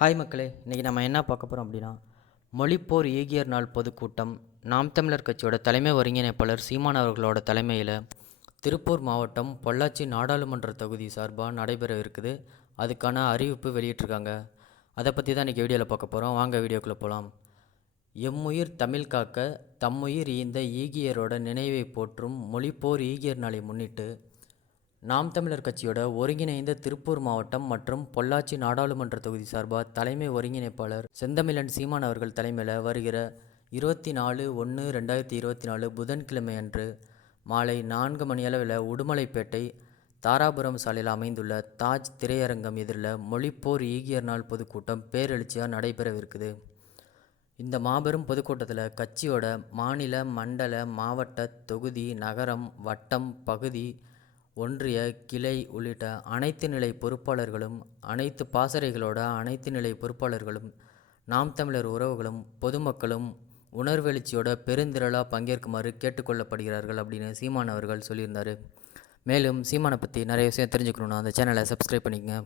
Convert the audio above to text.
Hi மக்களே, இன்றைக்கி நம்ம என்ன பார்க்க போகிறோம் அப்படின்னா, மொழிப்போர் ஈகியர் நாள் பொதுக்கூட்டம் நாம் தமிழர் கட்சியோட தலைமை ஒருங்கிணைப்பாளர் சீமான் அவர்களோட தலைமையில் திருப்பூர் மாவட்டம் பொள்ளாச்சி நாடாளுமன்ற தொகுதி சார்பாக நடைபெற இருக்குது. அதுக்கான அறிவிப்பு வெளியிட்டிருக்காங்க. அதை பற்றி தான் இன்றைக்கி வீடியோவில் பார்க்க போகிறோம். வாங்க வீடியோக்குள்ளே போகலாம். எம்முயிர் தமிழ் காக்க தம்முயிர் ஈந்த ஈகியரோட நினைவை போற்றும் மொழிப்போர் ஈகியர் நாளை முன்னிட்டு நாம் தமிழர் கட்சியோட ஒருங்கிணைந்த திருப்பூர் மாவட்டம் மற்றும் பொள்ளாச்சி நாடாளுமன்ற தொகுதி சார்பாக தலைமை ஒருங்கிணைப்பாளர் செந்தமிழன் சீமான் அவர்கள் தலைமையில் வருகிற 24/1/2024 புதன்கிழமை அன்று மாலை 4 மணியளவில் உடுமலைப்பேட்டை தாராபுரம் சாலையில் அமைந்துள்ள தாஜ் திரையரங்கம் எதிரில் மொழிப்போர் ஈகியர் நாள் பொதுக்கூட்டம் பேரெழுச்சியாக நடைபெறவிருக்குது. இந்த மாபெரும் பொதுக்கூட்டத்தில் கட்சியோட மாநில, மண்டல, மாவட்ட, தொகுதி, நகரம், வட்டம், பகுதி, ஒன்றிய, கிளை உள்ளிட்ட அனைத்து நிலை பொறுப்பாளர்களும், அனைத்து பாசறைகளோட அனைத்து நிலை பொறுப்பாளர்களும், நாம் தமிழர் உறவுகளும், பொதுமக்களும் உணர்வெழுச்சியோட பெருந்திரளாக பங்கேற்குமாறு கேட்டுக்கொள்ளப்படுகிறார்கள் அப்படின்னு சீமான் அவர்கள் சொல்லியிருந்தார். மேலும் சீமானை பற்றி நிறைய விஷயம் தெரிஞ்சுக்கணுன்னா அந்த சேனலை சப்ஸ்கிரைப் பண்ணிக்கங்க.